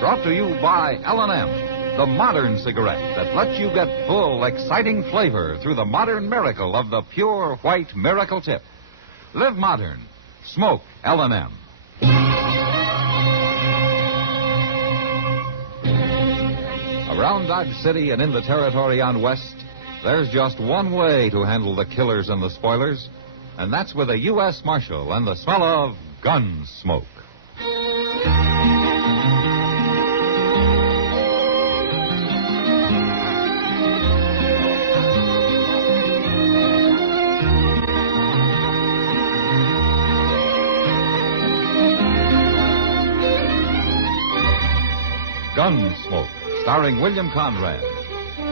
Brought to you by L&M, the modern cigarette that lets you get full, exciting flavor through the modern miracle of the pure white Miracle Tip. Live modern. Smoke L&M. Around Dodge City and in the territory on West, there's just one way to handle the killers and the spoilers, and that's with a U.S. Marshal and the smell of Gunsmoke. Gunsmoke, starring William Conrad.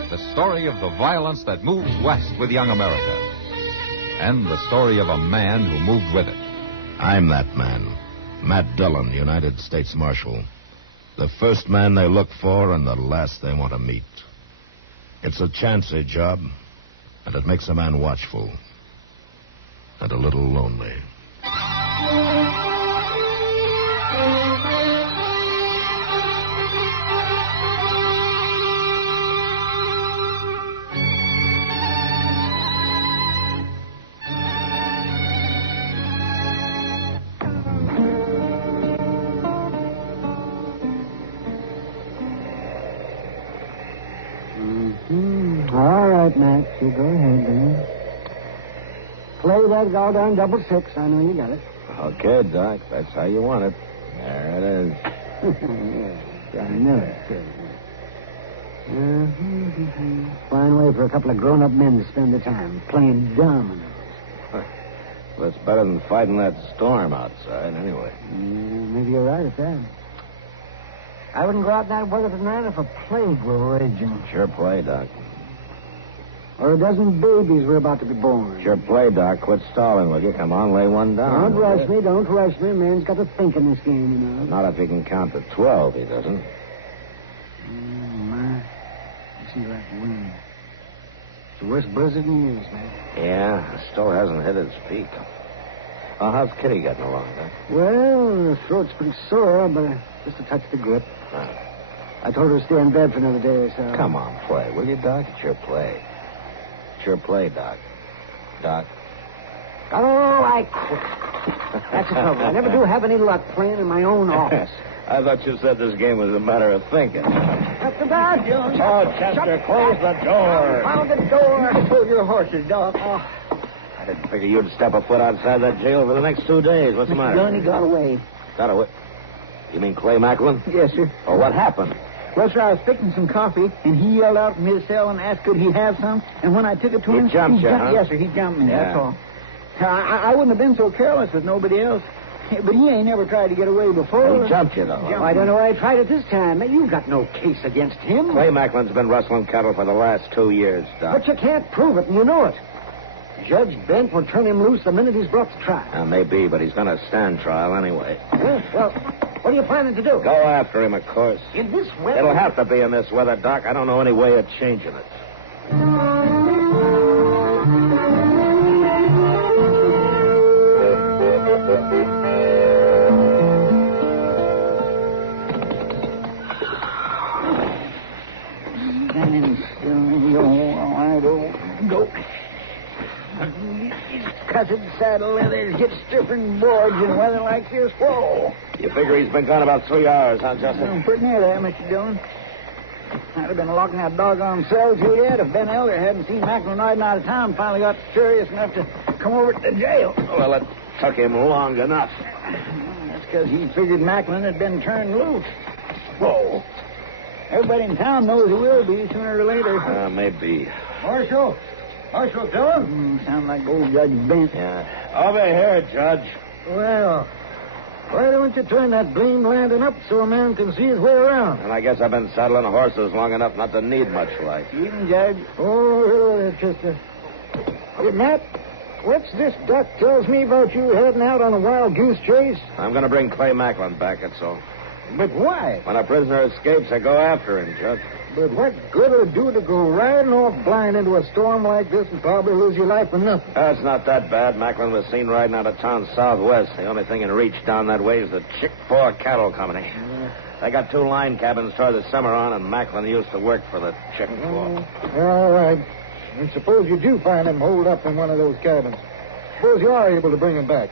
The story of the violence that moved west with young America. And the story of a man who moved with it. I'm that man. Matt Dillon, United States Marshal. The first man they look for and the last they want to meet. It's a chancy job, and it makes a man watchful. And a little lonely. All right, Max, you go ahead, then. Play that goddamn 6. I know you got it. Okay, Doc. That's how you want it. There it is. Yeah, I know it. Fine way for a couple of grown-up men to spend their time, playing dominoes. Well, it's better than fighting that storm outside, anyway. Maybe you're right at that. I wouldn't go out in that weather tonight if a plague were raging. Sure play, Doc. Or a dozen babies were about to be born. Sure play, Doc. Quit stalling, will you? Come on, lay one down. Don't rush me. Don't rush me. Man's got to think in this game, you know. Not if he can count to 12, he doesn't. My. You see that wind. It's the worst blizzard in years, man. Yeah, it still hasn't hit its peak. Oh, how's Kitty getting along, Doc? Well, her throat's pretty sore, but just a touch the grip. I told her to stay in bed for another day or so. Come on, play, will you, Doc? It's your play. Sure play, Doc. Doc? Oh, I quit. That's the trouble. I never do have any luck playing in my own office. I thought you said this game was a matter of thinking. Shut the door, Jones. Oh, Chester, close the door. Pound the door. Hold your horses, Doc. Oh. I didn't figure you'd step a foot outside that jail for the next 2 days. What's the matter? Johnny got away. Got away? You mean Clay Macklin? Yes, sir. Oh, what happened? Well, sir, I was fixing some coffee, and he yelled out from his cell and asked could he have some. And when I took it to him... He jumped you, huh? Yes, sir, he jumped me, Yeah. that's all. I wouldn't have been so careless with nobody else. But he ain't never tried to get away before. He jumped you, though. Well, I don't know why I tried it this time. You've got no case against him. Clay Macklin's been rustling cattle for the last 2 years, Doc. But you can't prove it, and you know it. Judge Bent will turn him loose the minute he's brought to trial. Maybe, but he's going to stand trial anyway. Well, what are you planning to do? Go after him, of course. In this weather? It'll have to be in this weather, Doc. I don't know any way of changing it. Standing still, I don't go. Cussed saddle leathers get stiffened boards in weather like this. Whoa. You figure he's been gone about 3 hours, huh, Justin? Pretty near there, Mr. Dillon. I'd have been locking that doggone cell to yet if Ben Elder hadn't seen Macklin riding out of town and finally got curious enough to come over to the jail. Well, it took him long enough. That's because he figured Macklin had been turned loose. Whoa. Everybody in town knows he will be sooner or later. Maybe. Marshal Dillon? Sound like old Judge Bent. Yeah. Over here, Judge. Well, why don't you turn that blame lantern up so a man can see his way around? And I guess I've been saddling horses long enough not to need much light. Even, Judge. Oh, hello there, Chester. Hey, Matt, what's this Doc tells me about you heading out on a wild goose chase? I'm going to bring Clay Macklin back, that's all. But why? When a prisoner escapes, they go after him, Judge. But what good will it do to go riding off blind into a storm like this and probably lose your life for nothing? That's not that bad. Macklin was seen riding out of town southwest. The only thing in reach down that way is the Chick 4 Cattle Company. They got 2 line cabins toward the Cimarron, and Macklin used to work for the Chick 4. All right. And suppose you do find him holed up in one of those cabins. Suppose you are able to bring him back.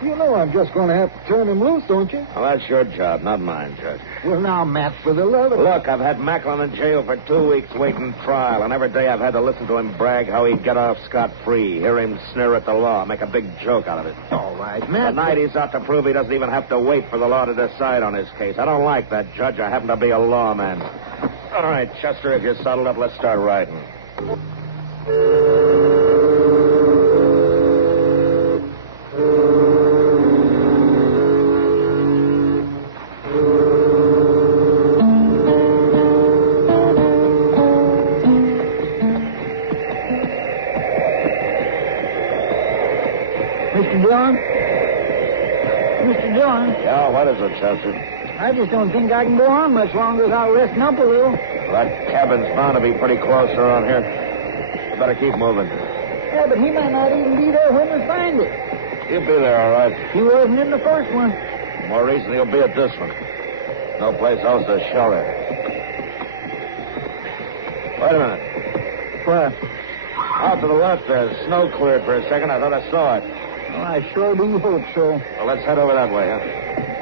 You know I'm just going to have to turn him loose, don't you? Well, that's your job, not mine, Judge. Well, now, Matt, for the love of... Look, I've had Macklin in jail for 2 weeks waiting trial, and every day I've had to listen to him brag how he'd get off scot-free, hear him sneer at the law, make a big joke out of it. All right, Matt. Tonight he's out to prove he doesn't even have to wait for the law to decide on his case. I don't like that, Judge. I happen to be a lawman. All right, Chester, if you're saddled up, let's start riding. Mr. Dillon? Mr. Dillon? Yeah, what is it, Chester? I just don't think I can go on much longer without resting up a little. Well, that cabin's bound to be pretty close around here. You better keep moving. Yeah, but he might not even be there when we find it. He'll be there, all right. He wasn't in the first one. More reason he'll be at this one. No place else to shelter. Wait a minute. What? Out to the left there. Snow cleared for a second. I thought I saw it. Well, I sure do hope so. Well, let's head over that way, huh?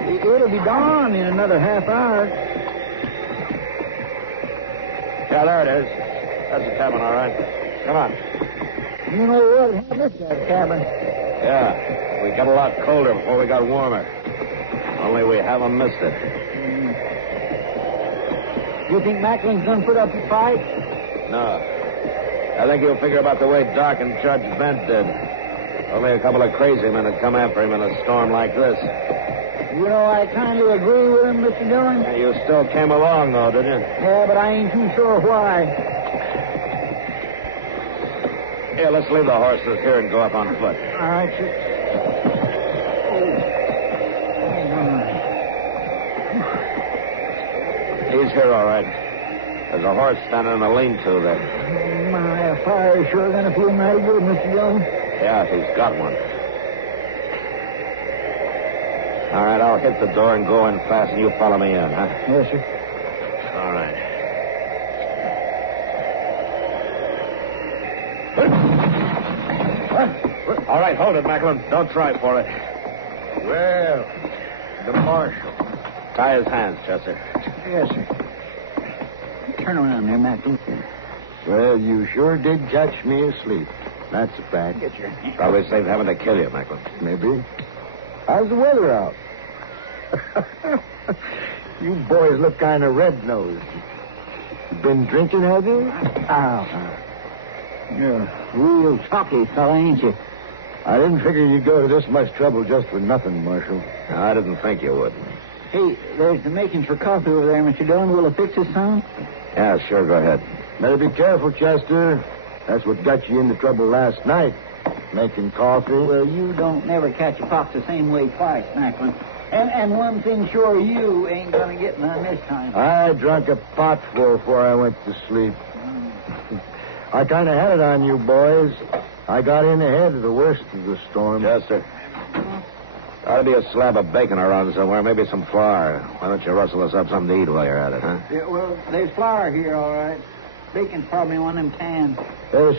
It'll be dawn in another half hour. Yeah, there it is. That's the cabin, all right. Come on. You know what? Have this that cabin. Yeah. We got a lot colder before we got warmer. Only we haven't missed it. You think Macklin's gonna put up a fight? No. I think he'll figure about the way Doc and Judge Bent did. Only a couple of crazy men would come after him in a storm like this. You know, I kind of agree with him, Mr. Dillon. Yeah, you still came along, though, didn't you? Yeah, but I ain't too sure why. Here, let's leave the horses here and go up on foot. All right, sir. He's here, all right. There's a horse standing in the lean-to there. My, a fire's sure gonna feel mighty good, Mr. Dillon. Yeah, if he's got one. All right, I'll hit the door and go in fast, and you follow me in, huh? Yes, sir. All right. What? All right, hold it, Macklin. Don't try for it. Well, the marshal. Tie his hands, Chester. Yes, sir. Turn around there, Macklin. Well, you sure did catch me asleep. That's a fact. Get your hand. Probably saved having to kill you, Macklin. Maybe. How's the weather out? You boys look kind of red-nosed. You been drinking, have you? Ow. You're a real talky fella, ain't you? I didn't figure you'd go to this much trouble just for nothing, Marshal. No, I didn't think you would. Hey, there's the makings for coffee over there, Mr. Dillon. Will it fix this some? Yeah, sure, go ahead. Better be careful, Chester. That's what got you into trouble last night. Making coffee. Well, you don't never catch a fox the same way twice, Macklin. And one thing sure, you ain't gonna get none this time. I drank a potful before I went to sleep. I kind of had it on you boys. I got in ahead of the worst of the storm. Chester. Ought to be a slab of bacon around somewhere, maybe some flour. Why don't you rustle us up something to eat while you're at it, huh? Yeah, well, there's flour here, all right. Bacon's probably in one of them cans.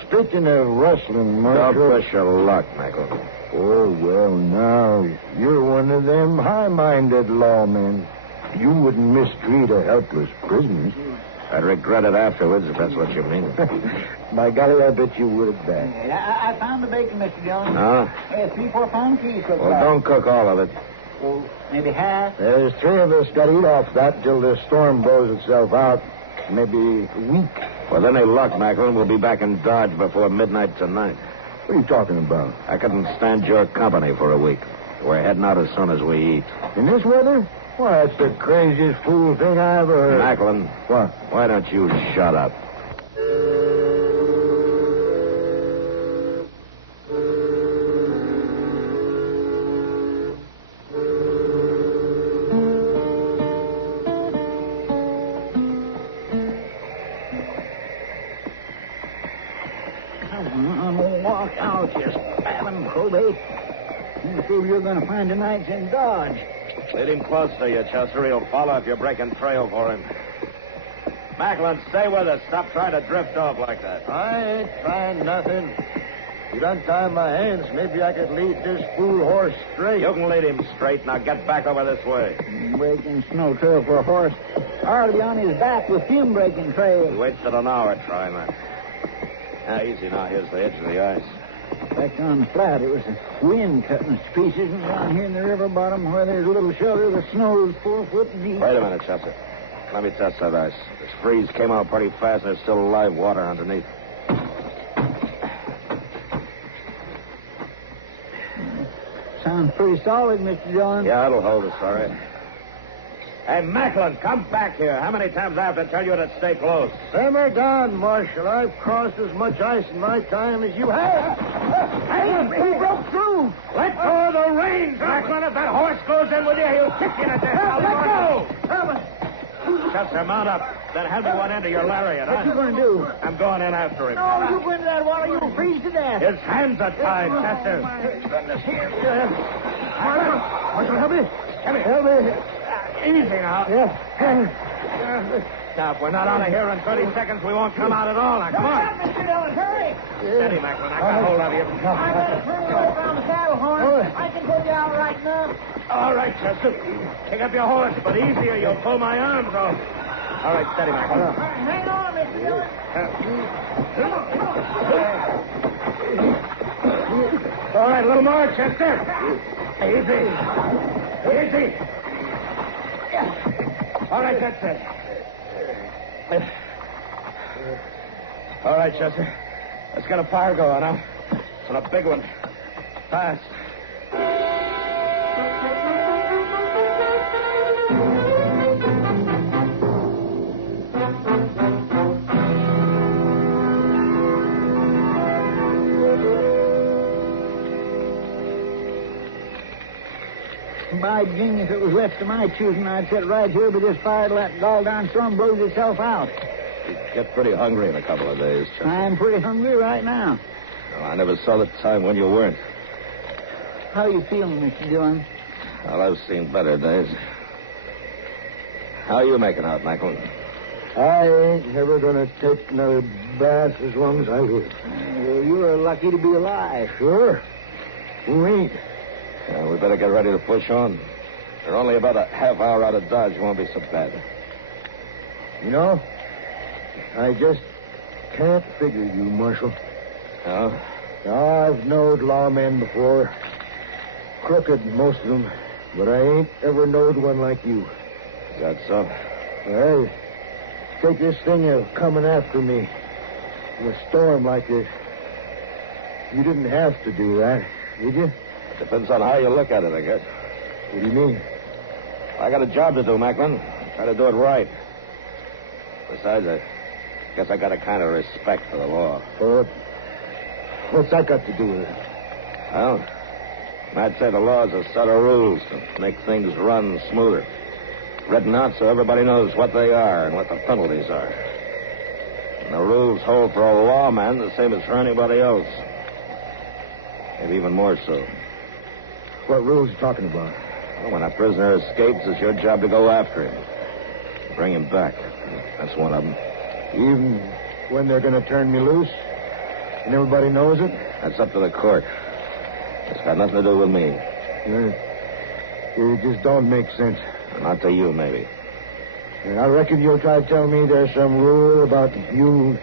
Speaking of rustling, Marshal... Don't push your luck, Macklin. Oh, well, now, you're one of them high-minded lawmen. You wouldn't mistreat a helpless prisoner. I'd regret it afterwards, if that's what you mean. By golly, I bet you would, that. I found the bacon, Mr. Dillon. Huh? 3-4 pound piece. Well, don't cook all of it. Well, maybe half. There's 3 of us got to eat off that till this storm blows itself out. Maybe a week. With any luck, Macklin, we'll be back in Dodge before midnight tonight. What are you talking about? I couldn't stand your company for a week. We're heading out as soon as we eat. In this weather? Why, that's the craziest fool thing I ever heard. Macklin. What? Why don't you shut up? mouth, you spavined probate. You feel you're going to find tonight's in Dodge. Lead him close to you, Chester. He'll follow if you're breaking trail for him. Macklin, stay with us. Stop trying to drift off like that. I ain't trying nothing. You'd untie my hands, maybe I could lead this fool horse straight. You can lead him straight. Now get back over this way. Breaking snow trail for a horse. I'll be on his back with him breaking trail. He wasted an hour trying that. Now, easy now. Here's the edge of the ice. Back on the flat, it was the wind cutting us to pieces, and down here in the river bottom where there's a little shelter, the snow's 4 foot deep. Wait a minute, Chester. Let me test that ice. This freeze came out pretty fast, and there's still live water underneath. Sounds pretty solid, Mr. Dillon. Yeah, it'll hold us, all right. Hey, Macklin, come back here. How many times do I have to tell you to stay close? Simmer down, Marshal. I've crossed as much ice in my time as you have. Hey, he broke through. Let go of the reins, Macklin. If that horse goes in with you, he'll kick you in the chest. Let go. Chester, mount up. Then hand me one end of your lariat, What you going to do? I'm going in after him. No, you go into that water, you'll freeze to death. His hands are tied, Chester. My goodness, here. Marshal, help me. Help me. Easy now. Yeah. Now, if we're not out of here in 30 seconds, we won't come out at all. Now, come on. Mr. Dillon, hurry. Steady, Macklin. I got hold of you. I'm going to turn you over on the saddle horn. I can pull you out right now. All right, Chester. Pick up your horse, but easier. You'll pull my arms off. All right, steady, Macklin. Hang on, Mr. Dillon. All right, a little more, Chester. Easy. Easy. All right, that's it. All right, Chester. Let's get a fire going, huh? And a big one. Fast. By jing, if it was left to my choosing, I'd sit right here by this fire till that gall-darn storm blows itself out. You get pretty hungry in a couple of days, Chester. I'm pretty hungry right now. Well, I never saw the time when you weren't. How you feeling, Mr. Dillon? Well, I've seen better days. How are you making out, Macklin? I ain't never going to take another bath as long as I live. Well, you're lucky to be alive. Sure. Who ain't? Yeah, we better get ready to push on. We're only about a half hour out of Dodge. It won't be so bad. You know, I just can't figure you, Marshal. Oh? I've knowed lawmen before. Crooked, most of them. But I ain't ever knowed one like you. Is that so? Well, take this thing of coming after me in a storm like this. You didn't have to do that, did you? Depends on how you look at it, I guess. What do you mean? I got a job to do, Macklin. Try to do it right. Besides, I guess I got a kind of respect for the law. What's that got to do with it? Well, I'd say the law is a set of rules to make things run smoother. Written out so everybody knows what they are and what the penalties are. And the rules hold for a lawman the same as for anybody else. Maybe even more so. What rules are you talking about? Well, when a prisoner escapes, it's your job to go after him. Bring him back. That's one of them. Even when they're going to turn me loose? And everybody knows it? That's up to the court. It's got nothing to do with me. It just don't make sense. Not to you, maybe. And I reckon you'll try to tell me there's some rule about you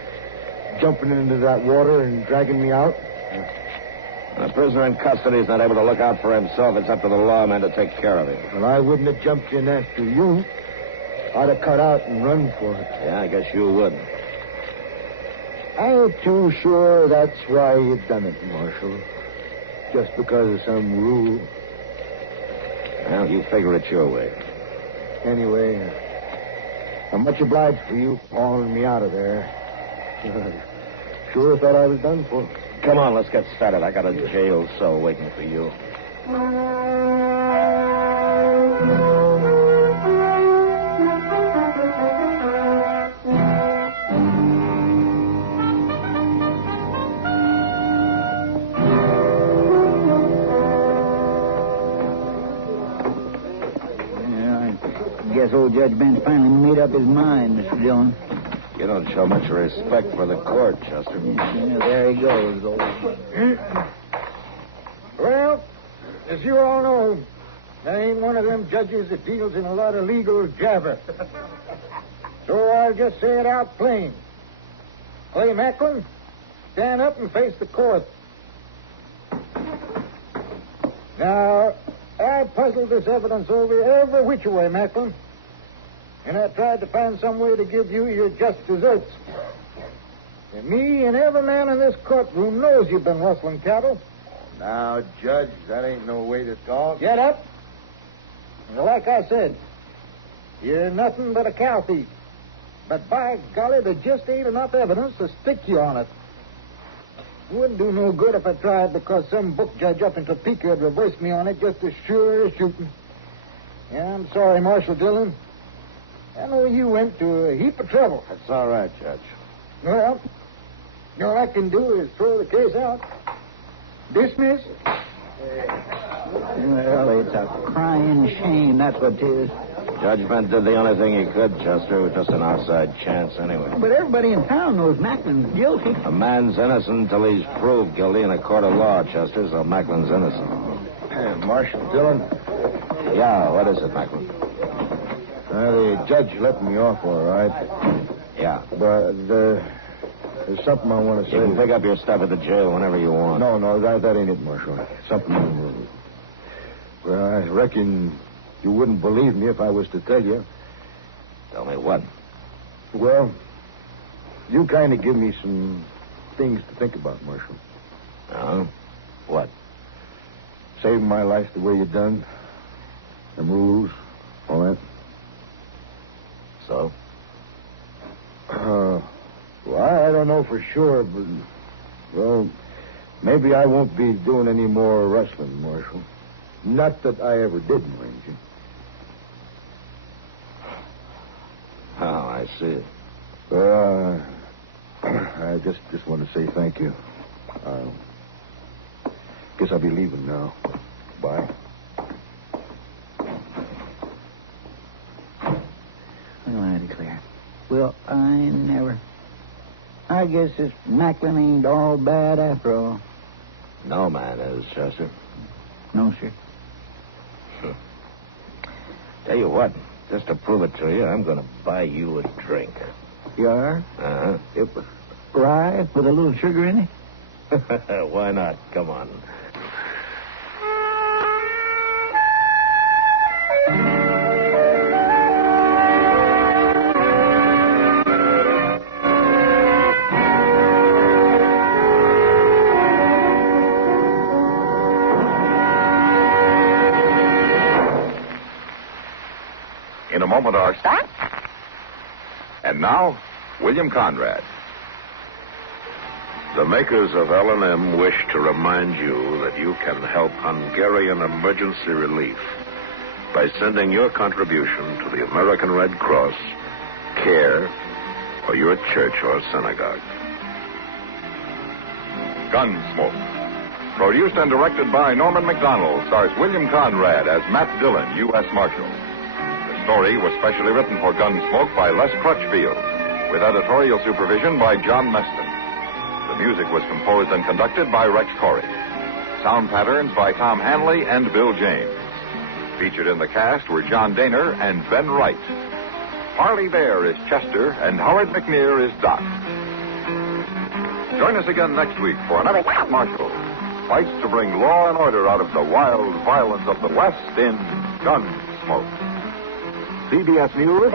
jumping into that water and dragging me out? When a prisoner in custody is not able to look out for himself, it's up to the lawman to take care of him. Well, I wouldn't have jumped in after you. I'd have cut out and run for it. Yeah, I guess you would. I ain't too sure that's why you done it, Marshal. Just because of some rule. Well, you figure it your way. Anyway, I'm much obliged for you hauling me out of there. Sure thought I was done for. Come on, let's get started. I got a jail cell waiting for you. old Judge Ben's finally made up his mind, Mr. Dillon. You don't show much respect for the court, Chester. Yeah, there he goes, old. Well, as you all know, I ain't one of them judges that deals in a lot of legal jabber. So I'll just say it out plain. Clay Macklin, stand up and face the court. Now, I puzzled this evidence over every which way, Macklin. And I tried to find some way to give you your just deserts. And me and every man in this courtroom knows you've been rustling cattle. Now, Judge, that ain't no way to talk. Get up. And like I said, you're nothing but a cow thief. But by golly, there just ain't enough evidence to stick you on it. It wouldn't do no good if I tried, because some book judge up in Topeka would reverse me on it just as sure as shooting. Yeah, I'm sorry, Marshal Dillon. I know you went to a heap of trouble. That's all right, Judge. Well, all I can do is throw the case out. Dismiss. Well, it's a crying shame, that's what it is. Judge Bent did the only thing he could, Chester. It was just an outside chance anyway. But everybody in town knows Macklin's guilty. A man's innocent until he's proved guilty in a court of law, Chester, so Macklin's innocent. Hey, Marshal Dillon. Yeah, what is it, Macklin? The judge let me off all right. Yeah. But there's something I want to say. You can pick up your stuff at the jail whenever you want. No, that ain't it, Marshal. Something... Well, I reckon you wouldn't believe me if I was to tell you. Tell me what? Well, you kind of give me some things to think about, Marshal. What? Saving my life the way you done. Them rules, all that. So? Well, I don't know for sure, but, well, maybe I won't be doing any more wrestling, Marshal. Not that I ever did, mind you. Oh, I see. I just want to say thank you. Guess I'll be leaving now. Bye. Well, I declare. Well, I never. I guess this Macklin ain't all bad after all. No man is, Chester. No, sir. Tell you what, just to prove it to you, I'm going to buy you a drink. You are? Uh-huh. Rye with a little sugar in it? Why not? Come on. In a moment, our... Stop. And now, William Conrad. The makers of L&M wish to remind you that you can help Hungarian emergency relief by sending your contribution to the American Red Cross, CARE, or your church or synagogue. Gunsmoke. Produced and directed by Norman MacDonnell, stars William Conrad as Matt Dillon, U.S. Marshal. The story was specially written for Gunsmoke by Les Crutchfield, with editorial supervision by John Meston. The music was composed and conducted by Rex Corey. Sound patterns by Tom Hanley and Bill James. Featured in the cast were John Daner and Ben Wright. Parley Baer is Chester, and Howard McNear is Doc. Join us again next week for another Wild Marshal. Fights to bring law and order out of the wild violence of the West in Gunsmoke. CBS News.